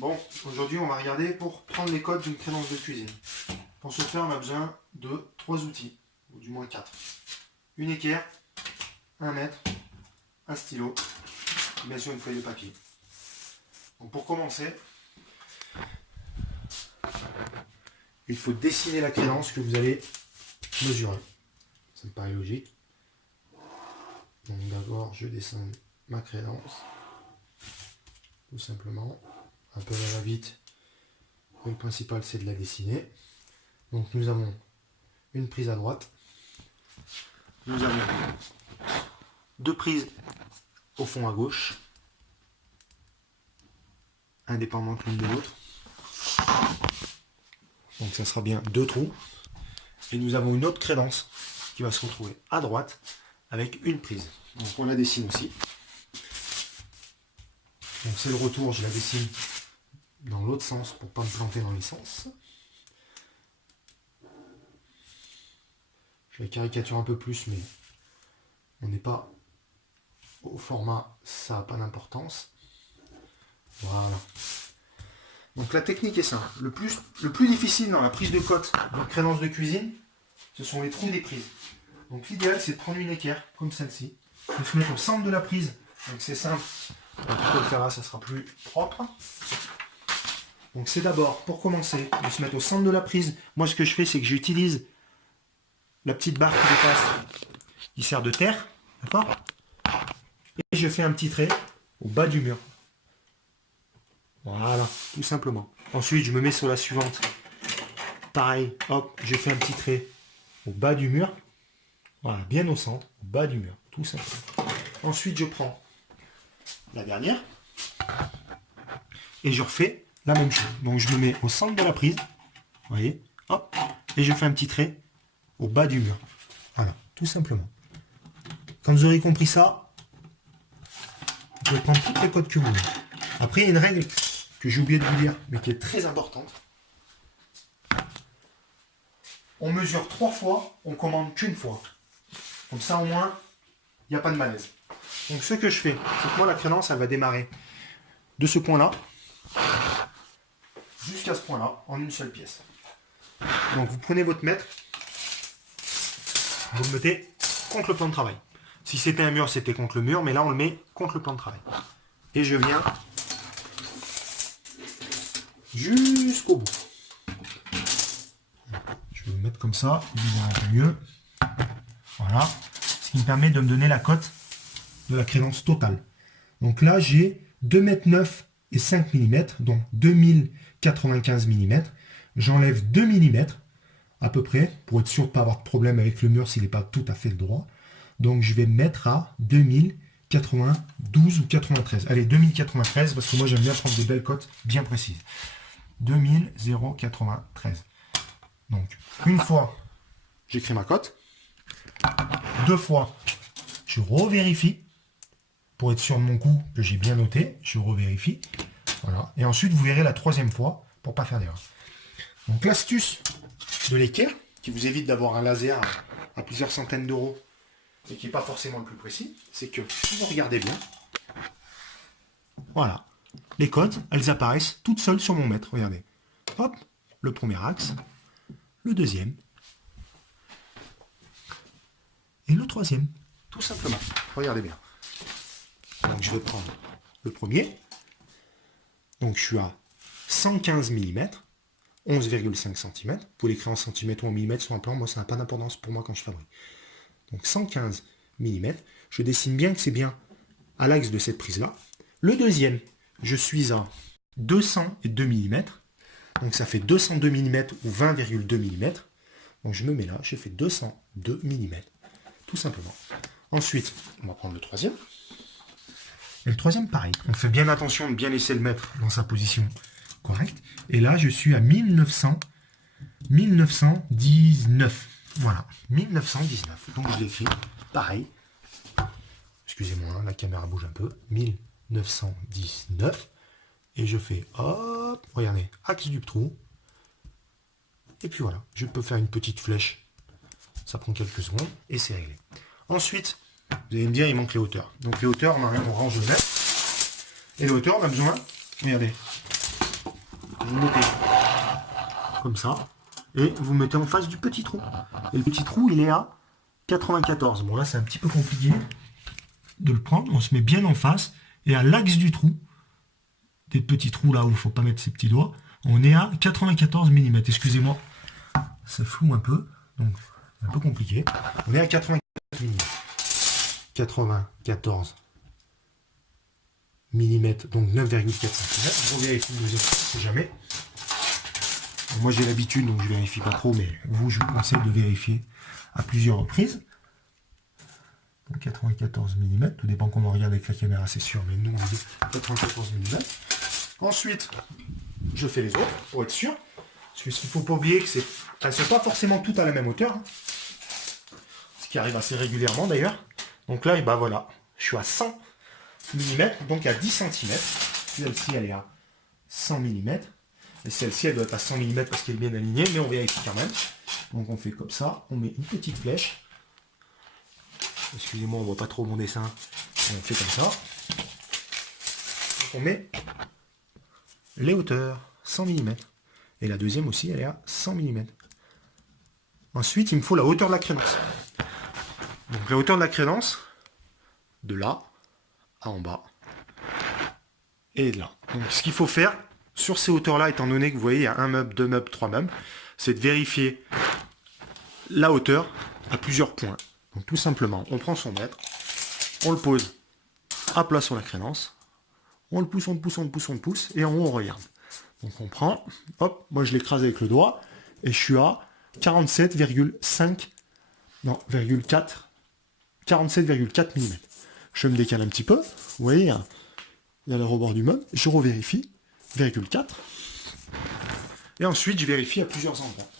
Bon, aujourd'hui on va regarder pour prendre les codes d'une crédence de cuisine. Pour ce faire, on a besoin de 3 outils, ou du moins 4. Une équerre, un mètre, un stylo, et bien sûr une feuille de papier. Donc pour commencer, il faut dessiner la crédence que vous allez mesurer. Ça me paraît logique. Donc d'abord, je dessine ma crédence, tout simplement, un peu à la vite. Le principal, c'est de la dessiner. Donc nous avons une prise à droite, nous avons 2 prises au fond à gauche, indépendantes l'une de l'autre. Donc ça sera bien 2 trous. Et nous avons une autre crédence qui va se retrouver à droite avec une prise. Donc on la dessine aussi. Donc c'est le retour, je la dessine dans l'autre sens pour ne pas me planter dans les sens. Je la caricature un peu plus, mais on n'est pas au format, ça n'a pas d'importance. Voilà. Donc la technique est simple. Le plus difficile dans la prise de cote de crédence de cuisine, ce sont les trous des prises. Donc l'idéal, c'est de prendre une équerre, comme celle-ci, de se mettre au centre de la prise. Donc c'est simple. On peut le faire là, ça sera plus propre. Donc c'est d'abord, pour commencer, de se mettre au centre de la prise. Moi, ce que je fais, c'est que j'utilise la petite barre qui dépasse, qui sert de terre, d'accord? Et je fais un petit trait au bas du mur. Voilà, tout simplement. Ensuite, je me mets sur la suivante. Pareil, hop, je fais un petit trait au bas du mur. Voilà, bien au centre, au bas du mur, tout simplement. Ensuite, je prends la dernière et je refais la même chose. Donc, je me mets au centre de la prise, vous voyez, hop, et je fais un petit trait au bas du mur. Voilà, tout simplement. Quand vous aurez compris ça, vous pouvez prendre toutes les codes que vous voulez. Après, il y a une règle que j'ai oublié de vous dire, mais qui est très importante. On mesure 3 fois, on commande qu'une fois. Comme ça, au moins, il n'y a pas de malaise. Donc, ce que je fais, c'est que moi, la crédence, elle va démarrer de ce point-là jusqu'à ce point-là, en une seule pièce. Donc, vous prenez votre mètre, vous le mettez contre le plan de travail. Si c'était un mur, c'était contre le mur, mais là, on le met contre le plan de travail. Et je viens jusqu'au bout. Je vais le mettre comme ça, il va un peu mieux. Voilà. Ce qui me permet de me donner la cote de la crédence totale. Donc là, j'ai 2,9 m et 5 mm, donc 2095 mm. J'enlève 2 mm à peu près, pour être sûr de ne pas avoir de problème avec le mur s'il n'est pas tout à fait droit. Donc je vais me mettre à 2092 ou 93. Allez, 2093, parce que moi j'aime bien prendre des belles cotes bien précises. 2093. Donc, une fois, j'écris ma cote. 2 fois, je revérifie. Pour être sûr de mon coup que j'ai bien noté, je revérifie. Voilà. Et ensuite, vous verrez la 3e fois pour ne pas faire d'erreur. Donc, l'astuce de l'équerre, qui vous évite d'avoir un laser à plusieurs centaines d'euros et qui n'est pas forcément le plus précis, c'est que si vous regardez bien, voilà, les cotes, elles apparaissent toutes seules sur mon mètre. Regardez. Hop, le premier axe, le deuxième et le 3e. Tout simplement. Regardez bien. Donc je vais prendre le premier. Donc je suis à 115 mm, 11,5 cm. Vous pouvez l'écrire en centimètres ou en millimètres sur un plan. Moi, ça n'a pas d'importance pour moi quand je fabrique. Donc 115 mm. Je dessine bien que c'est bien à l'axe de cette prise-là. Le deuxième, je suis à 202 mm. Donc ça fait 202 mm ou 20,2 mm. Donc je me mets là, j'ai fait 202 mm. Tout simplement. Ensuite, on va prendre le 3e. Et le 3e, pareil. On fait bien attention de bien laisser le mètre dans sa position correcte. Et là, je suis à 1919. Voilà, 1919. Donc je l'écris pareil. Excusez-moi, hein, la caméra bouge un peu. 1919. Et je fais, hop, regardez, axe du trou. Et puis voilà, je peux faire une petite flèche. Ça prend quelques secondes et c'est réglé. Ensuite, vous allez me dire, il manque les hauteurs. Donc les hauteurs, on range le mètre. Et les hauteurs, on a besoin, regardez, vous mettez comme ça, et vous mettez en face du petit trou. Et le petit trou, il est à 94. Bon, là, c'est un petit peu compliqué de le prendre. On se met bien en face, et à l'axe du trou, des petits trous là où il ne faut pas mettre ses petits doigts, on est à 94 mm. Excusez-moi, ça floue un peu, donc un peu compliqué. On est à 94 mm. 94 mm, donc 9,4 cm. Je vérifie, je ne sais jamais. Moi j'ai l'habitude, donc je vérifie pas trop, mais vous, je vous conseille de vérifier à plusieurs reprises. Donc 94 mm, tout dépend comment on regarde avec la caméra, c'est sûr, mais nous on dit 94 mm. Ensuite, je fais les autres pour être sûr. Parce que ce qu'il ne faut pas oublier, que elles ne sont pas forcément toutes à la même hauteur. Hein. Ce qui arrive assez régulièrement d'ailleurs. Donc là, et ben voilà, je suis à 100 mm, donc à 10 cm. Celle-ci, elle est à 100 mm. Et celle-ci, elle doit être à 100 mm parce qu'elle est bien alignée, mais on vérifie quand même. Donc on fait comme ça, on met une petite flèche. Excusez-moi, on ne voit pas trop mon dessin. On fait comme ça. Donc on met les hauteurs, 100 mm. Et la deuxième aussi, elle est à 100 mm. Ensuite, il me faut la hauteur de la crénence. Donc la hauteur de la crénence, de là à en bas, et de là. Donc ce qu'il faut faire, sur ces hauteurs-là, étant donné que vous voyez, il y a un meuble, deux meubles, trois meubles, c'est de vérifier la hauteur à plusieurs points. Donc tout simplement, on prend son mètre, on le pose à plat sur la crénence, on le pousse, on le pousse, on le pousse, on le pousse, et en haut on regarde. Donc on prend, hop, moi je l'écrase avec le doigt, et je suis à 47,5, non, 47,4 mm. Je me décale un petit peu, vous voyez, il y a le rebord du meuble, je revérifie, 0,4, et ensuite je vérifie à plusieurs endroits.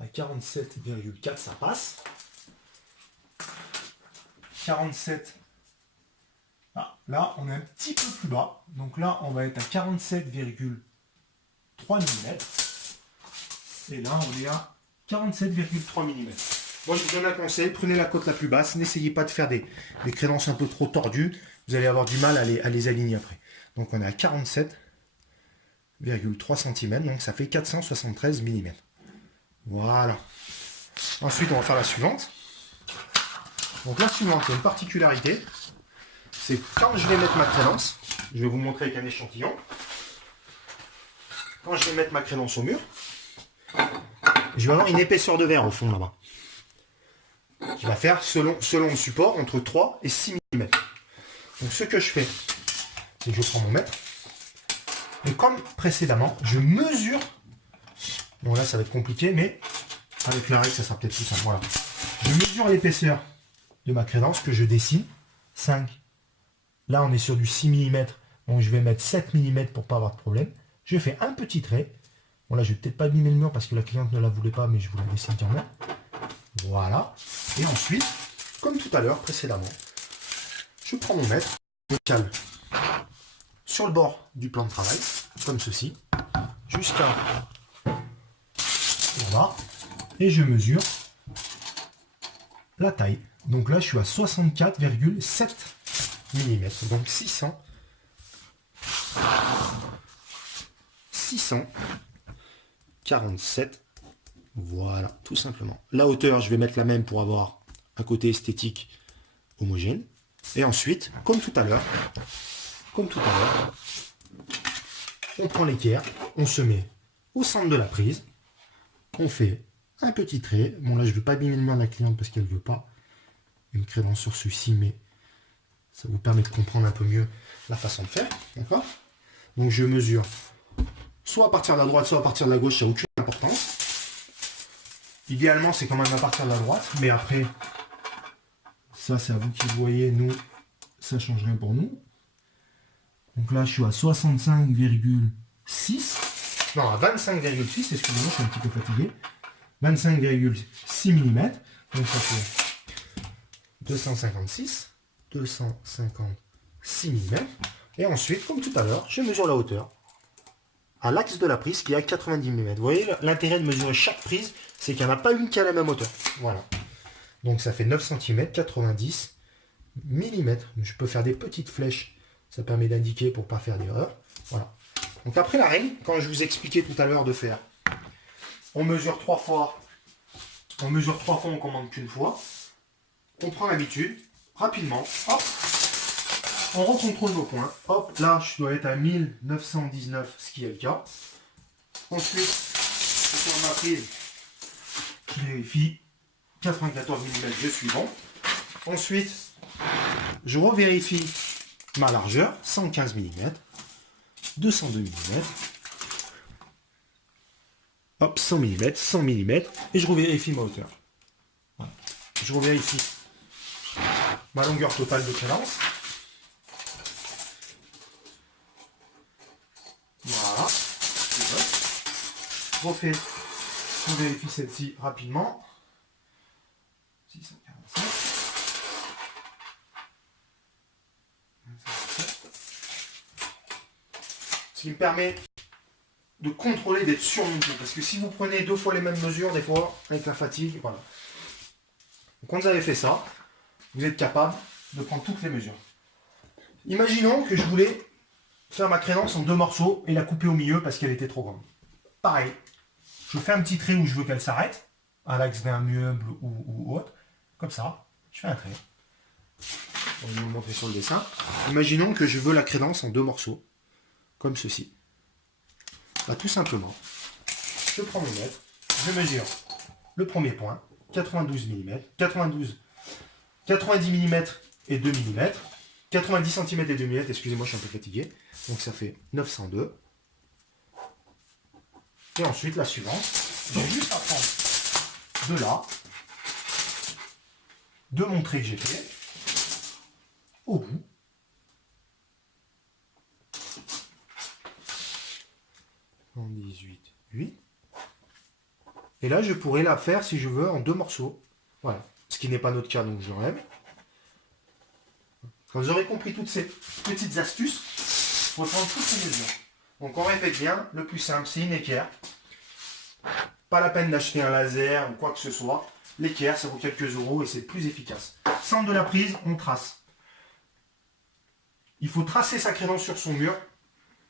À 47,4 ça passe. 47. Ah, là on est un petit peu plus bas. Donc là on va être à 47,3 mm. Et là on est à 47,3 mm. Moi je vous donne un conseil, prenez la cote la plus basse, n'essayez pas de faire des crénences un peu trop tordues, vous allez avoir du mal à les aligner après. Donc on est à 47,3 cm, donc ça fait 473 mm. Voilà. Ensuite, on va faire la suivante. Donc la suivante, il y a une particularité. C'est quand je vais mettre ma crénence, je vais vous montrer avec un échantillon. Quand je vais mettre ma crénence au mur, je vais avoir une épaisseur de verre au fond là-bas. Qui va faire, selon le support, entre 3 et 6 mm. Donc ce que je fais, c'est que je prends mon mètre. Et comme précédemment, je mesure. Bon là ça va être compliqué, mais avec la règle ça sera peut-être plus simple. Voilà. Je mesure l'épaisseur de ma crénence que je dessine. 5. Là on est sur du 6 mm, donc je vais mettre 7 mm pour pas avoir de problème. Je fais un petit trait. Bon là je vais peut-être pas abîmer le mur parce que la cliente ne la voulait pas, mais je vous la dessine quand même. Voilà. Et ensuite, comme tout à l'heure précédemment, je prends mon mètre, je le cale sur le bord du plan de travail, comme ceci, jusqu'à là, et je mesure la taille. Donc là, je suis à 64,7 mm, donc 647, voilà, tout simplement. La hauteur, je vais mettre la même pour avoir un côté esthétique homogène. Et ensuite, comme tout à l'heure, on prend l'équerre, on se met au centre de la prise, on fait un petit trait. Bon là je ne vais pas abîmer le mur de la cliente parce qu'elle ne veut pas une crénence sur ceci, mais ça vous permet de comprendre un peu mieux la façon de faire. D'accord? Donc je mesure soit à partir de la droite, soit à partir de la gauche, ça n'a aucune importance. Idéalement c'est quand même à partir de la droite, mais après, ça c'est à vous qui le voyez, nous, ça ne change rien pour nous. Donc là je suis à 65,6. Non, à 25,6, excusez-moi, je suis un petit peu fatigué. 25,6 mm. Donc ça fait 256 mm. Et ensuite, comme tout à l'heure, je mesure la hauteur à l'axe de la prise qui est à 90 mm. Vous voyez, l'intérêt de mesurer chaque prise, c'est qu'il n'y en a pas une qui est à la même hauteur. Voilà. Donc ça fait 9 cm, 90 mm. Je peux faire des petites flèches. Ça permet d'indiquer pour ne pas faire d'erreur. Voilà. Donc après la règle, quand je vous expliquais tout à l'heure de faire, on mesure 3 fois, on commande qu'une fois, on prend l'habitude, rapidement, hop, on recontrôle nos points, hop, là je dois être à 1919, ce qui est le cas. Ensuite, sur ma prise, je vérifie 94 mm, je suis bon. Ensuite, je revérifie ma largeur, 115 mm, 202 mm, hop, 100 mm, 100 mm, et je revérifie ma hauteur. Voilà. Je revérifie ma longueur totale de cadence. Voilà. Je vérifie celle-ci rapidement. 645. Ce qui me permet de contrôler, d'être sur mon coup. Parce que si vous prenez 2 fois les mêmes mesures, des fois, avec la fatigue, voilà. Donc, quand vous avez fait ça, vous êtes capable de prendre toutes les mesures. Imaginons que je voulais faire ma crédence en 2 morceaux et la couper au milieu parce qu'elle était trop grande. Pareil, je fais un petit trait où je veux qu'elle s'arrête, à l'axe d'un meuble ou autre. Comme ça, je fais un trait. On va vous le montrer sur le dessin. Imaginons que je veux la crédence en 2 morceaux, comme ceci. Bah, tout simplement, je prends mon mètre, je mesure le premier point, 92 mm, 90 mm et 2 mm, 90 cm et 2 mm, excusez-moi, je suis un peu fatigué, donc ça fait 902. Et ensuite, la suivante, j'ai juste à prendre de là, de mon trait que j'ai fait, au bout, en 18,8. Et là, je pourrais la faire, si je veux, en 2 morceaux. Voilà. Ce qui n'est pas notre cas, donc je l'enlève. Quand vous aurez compris toutes ces petites astuces, il faut prendre toutes ces mesures. Donc on répète bien, le plus simple, c'est une équerre. Pas la peine d'acheter un laser ou quoi que ce soit. L'équerre, ça vaut quelques euros et c'est plus efficace. Centre de la prise, on trace. Il faut tracer sa crédence sur son mur.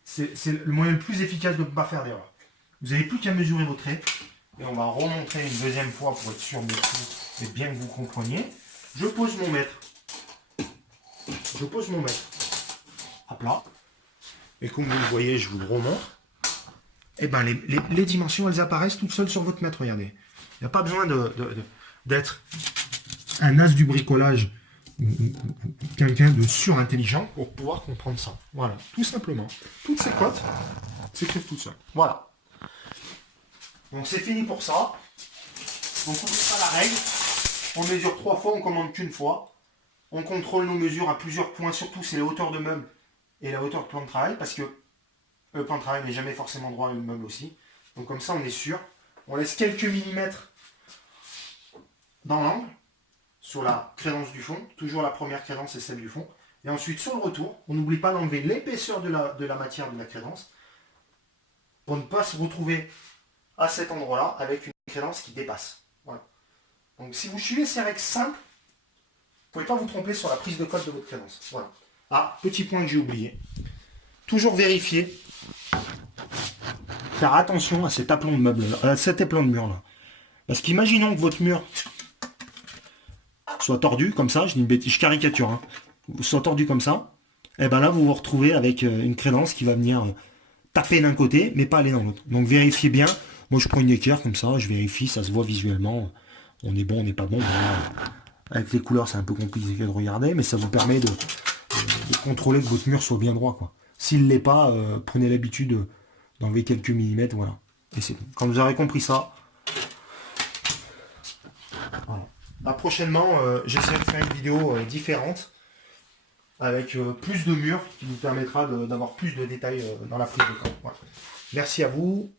C'est le moyen le plus efficace de ne pas faire d'erreur. Vous n'avez plus qu'à mesurer vos traits. Et on va remontrer une deuxième fois pour être sûr de tout et bien que vous compreniez. Je pose mon mètre. Je pose mon mètre à plat. Et comme vous le voyez, je vous le remonte. Et ben les dimensions, elles apparaissent toutes seules sur votre mètre. Regardez. Il n'y a pas besoin d'être un as du bricolage, quelqu'un de surintelligent pour pouvoir comprendre ça. Voilà, tout simplement. Toutes ces cotes s'écrivent toutes seules. Voilà. Donc c'est fini pour ça. Donc n'oubliez pas la règle. On mesure 3 fois, on commande qu'une fois. On contrôle nos mesures à plusieurs points, surtout c'est la hauteur de meuble et la hauteur de plan de travail, parce que le plan de travail n'est jamais forcément droit à le meuble aussi. Donc comme ça on est sûr. On laisse quelques millimètres dans l'angle, sur la crédence du fond. Toujours la première crédence c'est celle du fond. Et ensuite sur le retour, on n'oublie pas d'enlever l'épaisseur de la matière de la crédence, pour ne pas se retrouver à cet endroit-là avec une crédence qui dépasse. Voilà. Donc si vous suivez ces règles simples, vous ne pouvez pas vous tromper sur la prise de cote de votre crédence. Voilà. Ah, petit point que j'ai oublié. Toujours vérifier. Faire attention à cet aplomb de meuble, à cet aplomb de mur là. Parce qu'imaginons que votre mur soit tordu comme ça, je dis une bêtise, je caricature, hein, soit tordu comme ça, et ben là vous vous retrouvez avec une crédence qui va venir taper d'un côté, mais pas aller dans l'autre. Donc vérifiez bien. Moi je prends une équerre comme ça, je vérifie, ça se voit visuellement. On est bon, on n'est pas bon. Voilà. Avec les couleurs, c'est un peu compliqué de regarder, mais ça vous permet de contrôler que votre mur soit bien droit, quoi. S'il ne l'est pas, prenez l'habitude d'enlever quelques millimètres, voilà. Et c'est tout. Quand vous aurez compris ça, voilà. Là, prochainement, j'essaierai de faire une vidéo différente, avec plus de murs, qui vous permettra d'avoir plus de détails dans la prise de camp. Voilà. Merci à vous.